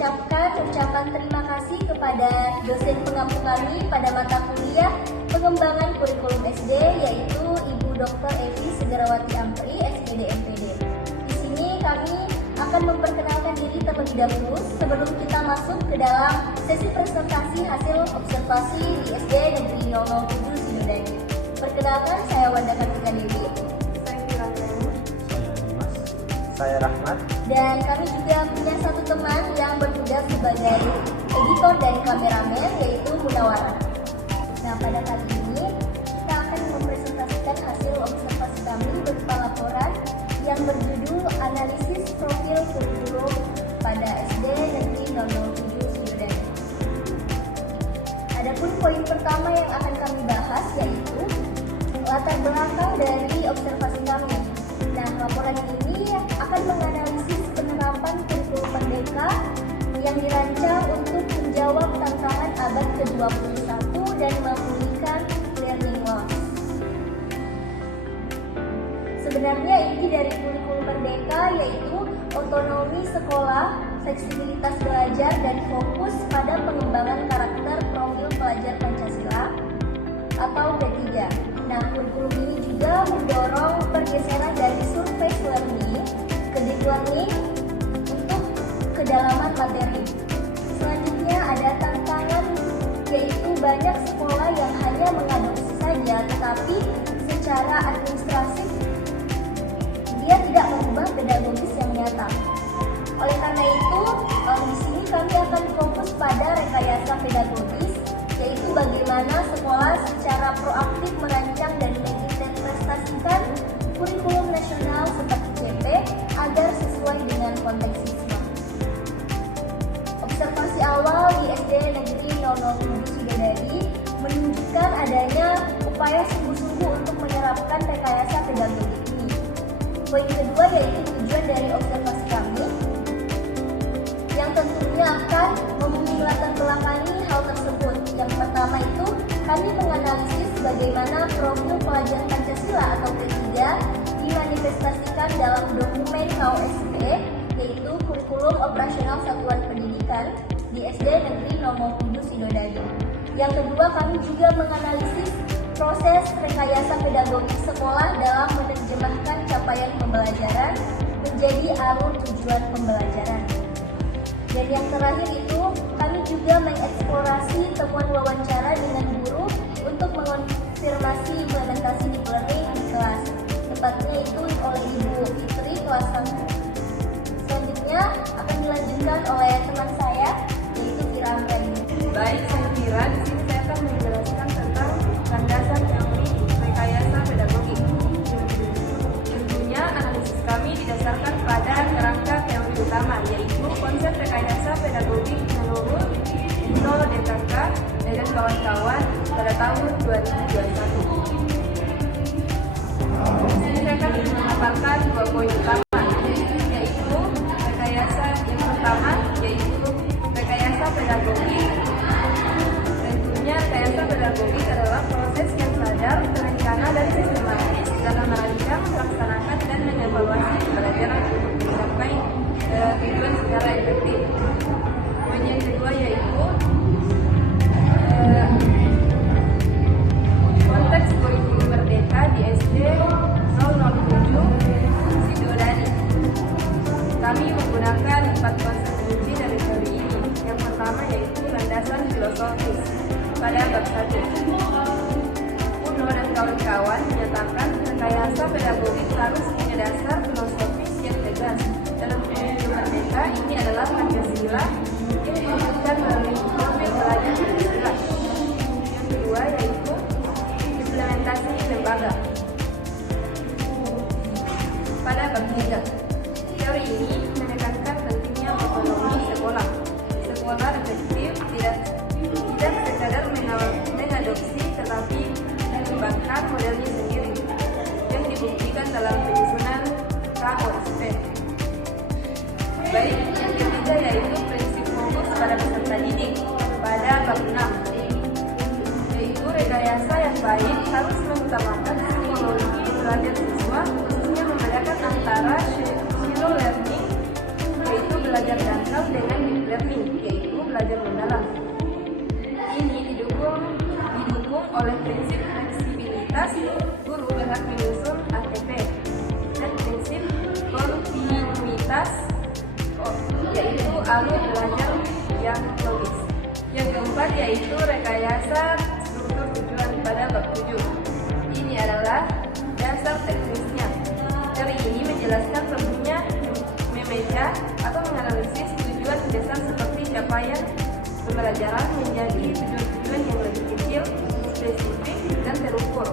mengucapkan ucapan terima kasih kepada dosen pengampu kami pada mata kuliah pengembangan kurikulum SD, yaitu Ibu Dr. Evi Segrawati Ampri, SPD MPD. Di sini kami akan memperkenalkan diri terlebih dahulu sebelum kita masuk ke dalam sesi presentasi hasil observasi di SD Negeri 007 Sidodadi. Perkenalkan, saya Wanda Kartika Dewi. Saya Firandani. Saya Dimas. Saya Rahmat. Dan kami juga punya satu teman yang bertugas sebagai editor dan kameramen, yaitu Munawara. Nah, pada kali ini kita akan mempresentasikan hasil observasi kami berupa laporan yang berjudul Analisis Profil Kurikulum pada SD Negeri 007 Sidodadi. Adapun poin pertama yang akan kami bahas yaitu latar belakang dari observasi kami. Nah, laporan ini akan menganalisis penerapan kurikulum merdeka yang dirancang untuk menjawab tantangan abad ke-21 dan memulihkan learning loss. Sebenarnya inti dari kurikulum merdeka yaitu otonomi sekolah, fleksibilitas belajar, dan fokus pada pengembangan karakter profil pelajar Pancasila atau P3. Nah, kurikulum ini juga mendorong pergeseran dari surface learning ke deep learning untuk kedalaman materi. Selanjutnya ada tantangan, yaitu banyak sekolah yang hanya mengadopsi saja, tetapi secara administratif dia tidak mengubah pedagogis yang nyata. Oleh karena itu, di sini kami akan fokus pada rekayasa pedagogis, yaitu bagaimana sekolah secara proaktif merancang dan menginterpretasikan kurikulum nasional seperti CP agar sesuai dengan konteks siswa. Observasi awal di SD Negeri 007 Sidodadi menunjukkan adanya upaya sungguh-sungguh untuk menerapkan rekayasa pedagogik ini. Poin kedua yaitu tujuan dari observasi kami, yang tentunya akan latar belakangi hal tersebut. Yang pertama itu, kami menganalisis bagaimana profil pelajar Pancasila atau P3 dimanifestasikan dalam dokumen KOSP, yaitu Kurikulum Operasional Satuan Pendidikan di SD Negeri 007 Sidodadi. Yang kedua, kami juga menganalisis proses rekayasa pedagogik sekolah dalam menerjemahkan capaian pembelajaran menjadi alur tujuan pembelajaran. Dan yang terakhir itu, kami juga mengeksplorasi temuan wawancara dengan guru untuk mengonfirmasi implementasi deep learning di kelas. Tepatnya itu oleh Ibu Fitri kelas 1. Selanjutnya akan dilanjutkan oleh teman saya, yaitu Fira Amrani. Baik, saya Fira. Di sini saya akan menjelaskan tentang landasan teori rekayasa pedagogik. Tentunya analisis kami didasarkan pada kerangka teori utama, yaitu konsep rekayasa pedagogik menurut Nino DKK dan kawan-kawan pada tahun 2021. Di sini saya akan memaparkan dua poin utama, yaitu rekayasa yang pertama, yaitu rekayasa pedagogik. Tentunya rekayasa pedagogik adalah proses yang sadar, terencana, dan sistematis dalam merancang, melaksanakan, dan mengevaluasi pembelajaran untuk mencapai tujuan secara efektif. Poin yang kedua yaitu konteks kurikulum merdeka di SD 007 Sidodadi. Kami menggunakan 4 konsep kunci dari teori ini. Yang pertama yaitu landasan filosofis pada bab 1. Uno dan kawan-kawan menyatakan rekayasa pedagogik harus punya dasar filosofis yang tegas. Dalam kurikulum merdeka ini adalah Pancasila yang diwujudkan melalui profil pelajar Pancasila. Yang kedua yaitu implementasi lembaga pada bab 3. Teori ini menekankan pentingnya otonomi sekolah. Sekolah efektif tidak sekadar mengadopsi tetapi mengembangkan modelnya sendiri yang dibuktikan dalam penyusunan KOSP. Baik, yang ketiga yaitu prinsip belajar mendalam. Ini didukung oleh prinsip fleksibilitas, guru berhak menyusun ATP, dan prinsip kontinuitas, yaitu alur belajar yang logis. Yang keempat yaitu rekayasa struktur tujuan pada bab 7. Ini adalah dasar teknisnya. Teori ini menjelaskan perlunya membaca atau menganalisis tujuan dasar seperti capaian pembelajaran menjadi tujuan-tujuan yang lebih kecil, spesifik, dan terukur,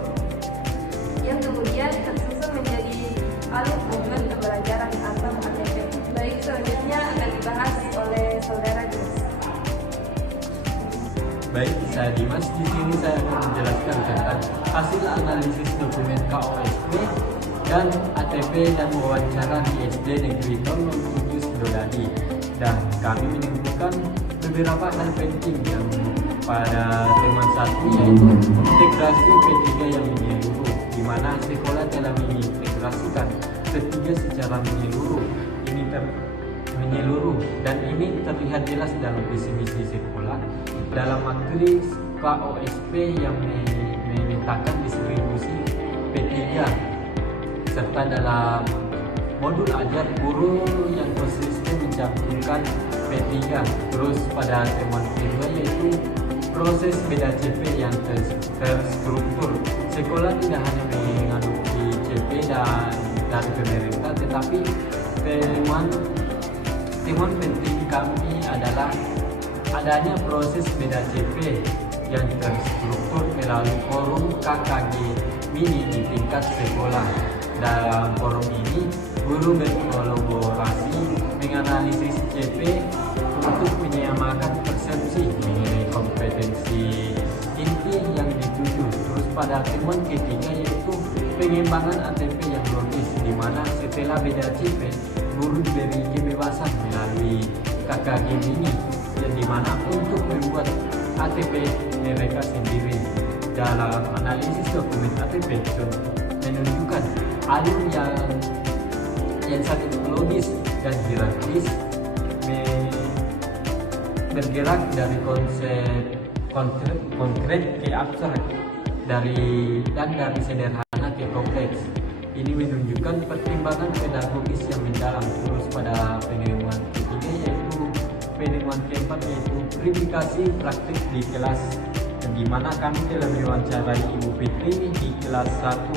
yang kemudian tersusun menjadi alur tujuan pembelajaran atau ATP. Baik, selanjutnya akan dibahas oleh saudara Dimas. Baik, saya Dimas. Di sini saya akan menjelaskan tentang hasil analisis dokumen KOSP dan ATP dan wawancara di SD Negeri 07 Sidodadi. Dan kami menemukan beberapa hal penting yang pada teman satu, yaitu integrasi P3 yang menyeluruh, di mana sekolah telah mengintegrasikan P3 secara menyeluruh. Dan ini terlihat jelas dalam visi misi sekolah dalam materi KOSP yang memetakan distribusi P3, serta dalam modul ajar guru yang konsisten mencantumkan P3. Terus pada temuan kedua yaitu proses beda CP yang terstruktur. Sekolah tidak hanya mengadopsi CP dari pemerintah, tetapi temuan penting kami adalah adanya proses beda CP yang terstruktur melalui forum KKG mini di tingkat sekolah. Dalam forum ini, guru berkolaborasi menganalisis CP untuk menyamakan persepsi mengenai kompetensi inti yang dituju. Terus pada temuan ketiga yaitu pengembangan ATP yang logis, di mana setelah beda CP, guru diberi kebebasan melalui KKG mini, yang dimana untuk membuat ATP mereka sendiri. Dalam analisis dokumen ATP menunjukkan alur yang sangat logis dan hierarkis, bergerak dari konsep konkret ke abstrak, dari sederhana ke kompleks. Ini menunjukkan pertimbangan pedagogis yang mendalam. Terus pada penemuan ketiga yaitu penemuan keempat yaitu verifikasi praktik di kelas, di mana kami telah mewawancarai Ibu Fitri di kelas 1.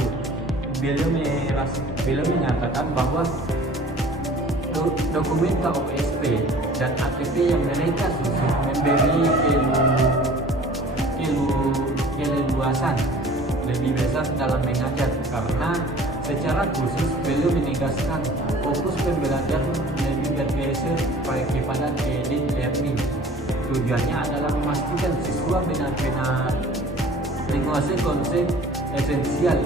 Beliau menyatakan bahwa dokumen KOSP dan ATP yang mereka susun memberi keleluasan lebih besar dalam mengajar, karena secara khusus beliau menegaskan fokus pembelajaran lebih bergeser kepada guided learning. Tujuannya adalah memastikan siswa benar-benar menguasai konsep esensial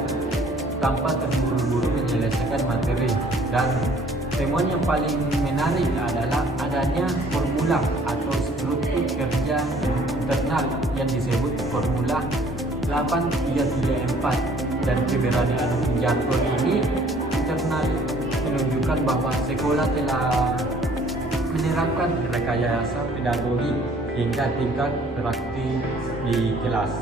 tanpa terburu-buru menyelesaikan materi. Dan temuan yang paling menarik adalah adanya formula atau struktur kerja internal yang disebut formula 8334, dan keberadaan jargon ini internal menunjukkan bahwa sekolah telah menerapkan rekayasa pedagogi hingga tingkat praktik di kelas.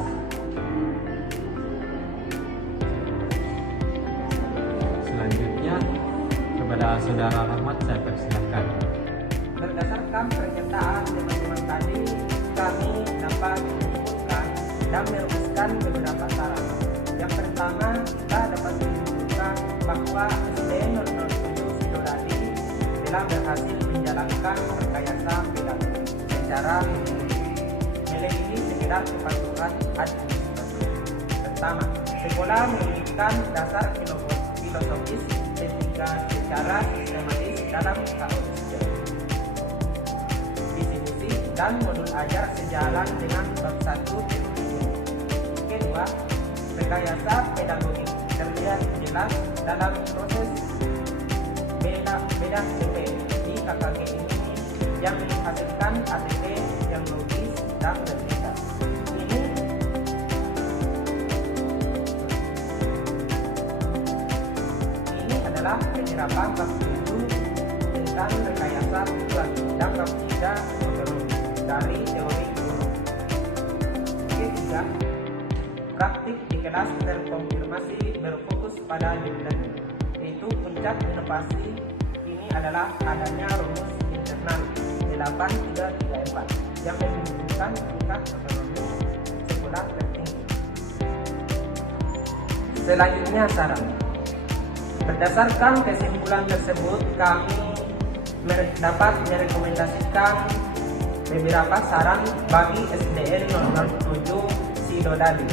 Selanjutnya kepada Saudara Rahmat saya persilakan. Berdasarkan pernyataan teman-teman tadi, kami dapat menyimpulkan dan merumuskan beberapa syarat. Yang pertama, kita dapat menyimpulkan bahwa SD 07 Sidodadi telah berhasil menjalankan rekayasa pedagogi secara melebihi sekedar kepatuhan administrasi. Pertama, sekolah memberikan dasar filosofis ketiga secara sistematis dalam KOSP, visi misi dan modul ajar sejalan dengan bab 1 teori. Kedua, rekayasa pedagogik terlihat jelas dalam proses beda CP di KKG ini yang menghasilkan ATP yang logis dan berbeda. Ini adalah penyerapan bab 7 tentang rekayasa tujuan dan bab 3 metodologi, dan dari teori guru. Ketiga, praktik di kelas terkonfirmasi berfokus pada deep learning, yaitu puncak inovasi ini adalah adanya rumus internal 8334 yang menunjukkan tingkat otonomi sekolah tertinggi. Selanjutnya saran. Berdasarkan kesimpulan tersebut, kami dapat merekomendasikan beberapa saran bagi SDN 007 Sidodadi,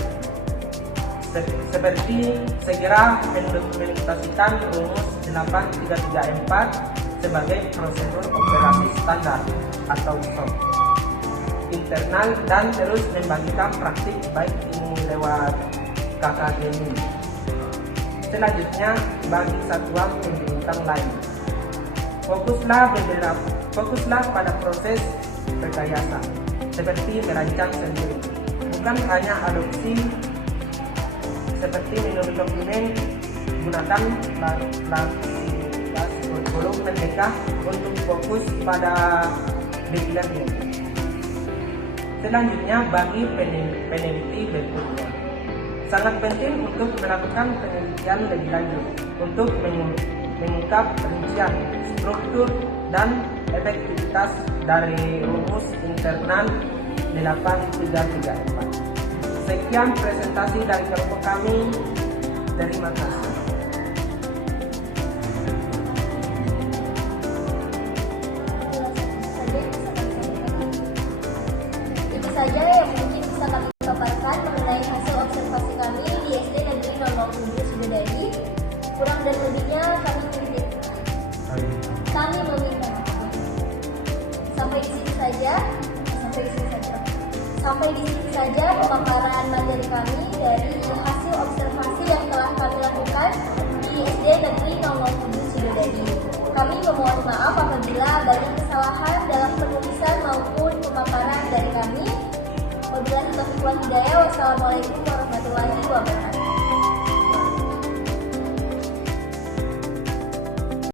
seperti segera mengimplementasikan rumus 8334 sebagai prosedur operasi standar atau SOP internal dan terus membagikan praktik baik ini lewat KKGMI. Selanjutnya, bagi satuan pendidikan lain, fokuslah pada proses rekayasa seperti merancang sendiri, bukan hanya adopsi seperti menurut dokumen, gunakan kurikulum merdeka untuk fokus pada deep learning. Selanjutnya, bagi peneliti berikutnya, sangat penting untuk melakukan penelitian lebih lanjut untuk mengungkap rincian, struktur, dan efektivitas dari rumus internal 8334. Sekian presentasi dari kelompok kami. Terima kasih. Itu saja yang mungkin bisa kami paparkan mengenai hasil observasi kami di SD Negeri 007 Sidodadi. Kurang dan lebihnya kami meminta. Sampai di sini saja pemaparan materi kami dari hasil observasi yang telah kami lakukan di SD Negeri 007 Sidodadi. Kami memohon maaf apabila banyak kesalahan dalam penulisan maupun pemaparan dari kami. Wabillahi taufiq wal hidayah. Wassalamualaikum warahmatullahi wabarakatuh.